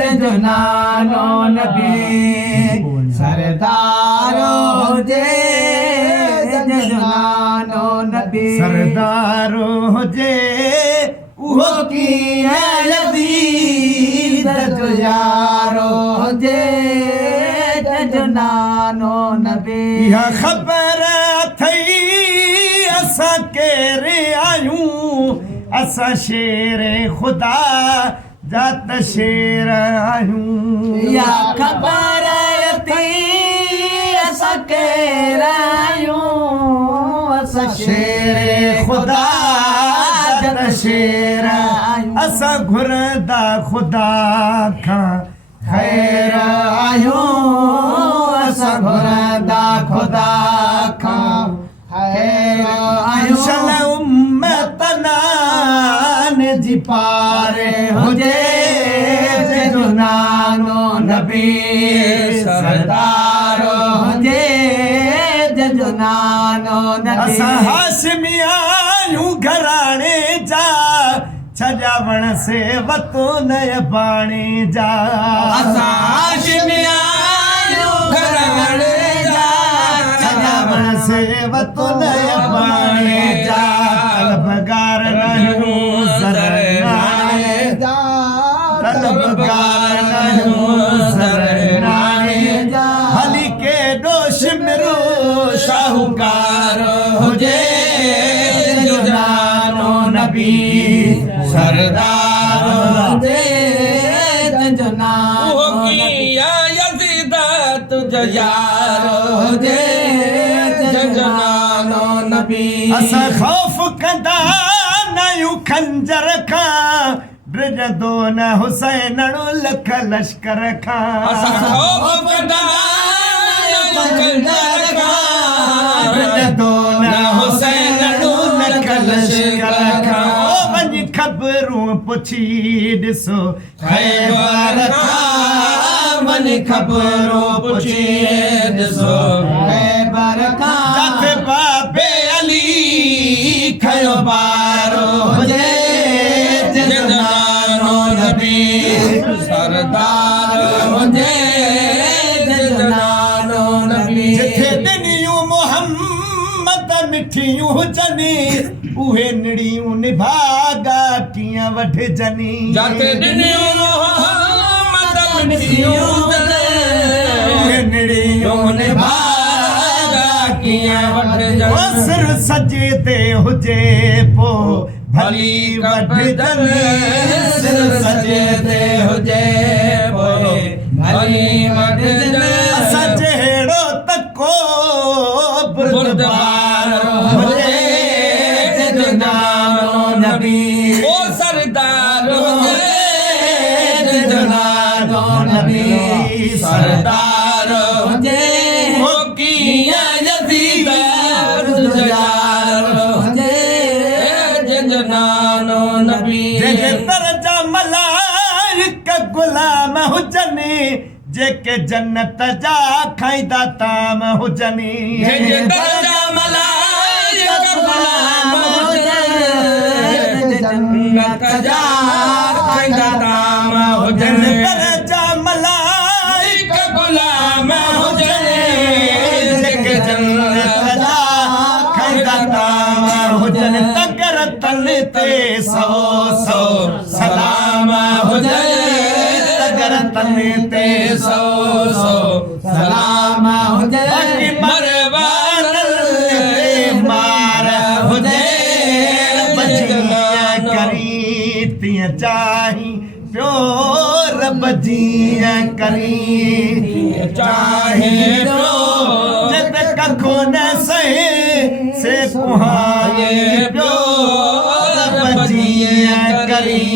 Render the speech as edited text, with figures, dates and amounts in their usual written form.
जो नानो नबी सरदारो जे जो नानो नबी सरदारो जे उहो की है यज़ीद जो यारो जे जो नानो नबी इहा ख़बर अथई असां केरे आहियूं असां शेर ख़ुदा जात शेर आहियूं या ख़बर अथई असां केरु आहियूं असां शेर ख़ुदा जात शेर आहियूं असां घुरंदा ख़ुदा खां ख़ैर आहियूं असां घुरंदा ख़ुदा खां ख़ैर आहियूं शल उम्मतनान जी पारे हुजे जो नानो नबी सरदारो हुजे जो नानो नबी असां हाशमी आहियूं घराणे जा छॼावण से वतो नय बाणे जा असां हाशमी आहियूं घराणे जा छॼावण से वतो नय बाणे जा तलबगार नहियूं ज़रनाणे जा तलबगार नहियूं ज़रनाणे जा हली के दोष मिरो शाहूकार हुजे जो नानो नबी सरदार हुजे जो नानो नबी तुझ यार हुजे जो नानो नबी असां ख़ौफ़ कंदा नयूं खंजर खां ड्रिजंदो न हुसैन लख लश्कर खां असां ख़ौफ़ कंदा नयूं खंजर खां ड्रिजंदो न हुसैन लख लश्कर खां ओ वञी ख़बरूं पुछी ॾिसो ख़ैबर खां वञी ख़बरूं पुछी ॾिसो ख़ैबर खां जाते बाबे अली खयो बारो हुजे जो नानो नबी सरदार हुजे जो नानो नबी जिथे ॾिनियूं मोहम्मद मिठियूं हुजनि उहे निड़ियूं निभागा कीअं वठजनि जाते ॾिनियूं मोहम्मद मिठियूं उहे निड़ियूं निभागा कीअं वठजनि सिर सजे ते हुजे पो भली वठजनि सिर सजे ते हुजे पोइ भली वठजनि असां जहिड़ो तको बुरदबार हुजे जो नानो नबी ओ सरदार हुजे जो नानो नबी सरदार हुजे हो कीअं यज़ीद तुझ यार हुजे जो नानो नबी जेके दर्जा मलाइक गुलाम हुजनि जेके जन्नत जा खाईंदा ताम हुजनि जेके दर्जा मलाइक गुलाम हुजनि जन्नत जा खाईंदा ताम हुजनि दर्जा मलाइक गुलाम हुजनि जेके जन्नत जा खाईंदा ताम हुजनि तगर तन ते सौ सौ सलाम हुजनि तगर तन ते सौ सौ सलाम हुजनि मरवान ते मार हुजे बजीअ करी तीअं चाही पियो रब जीअं करी चाहे पियो जित कखो न सहे से कुहाए पियो रब जीअं करी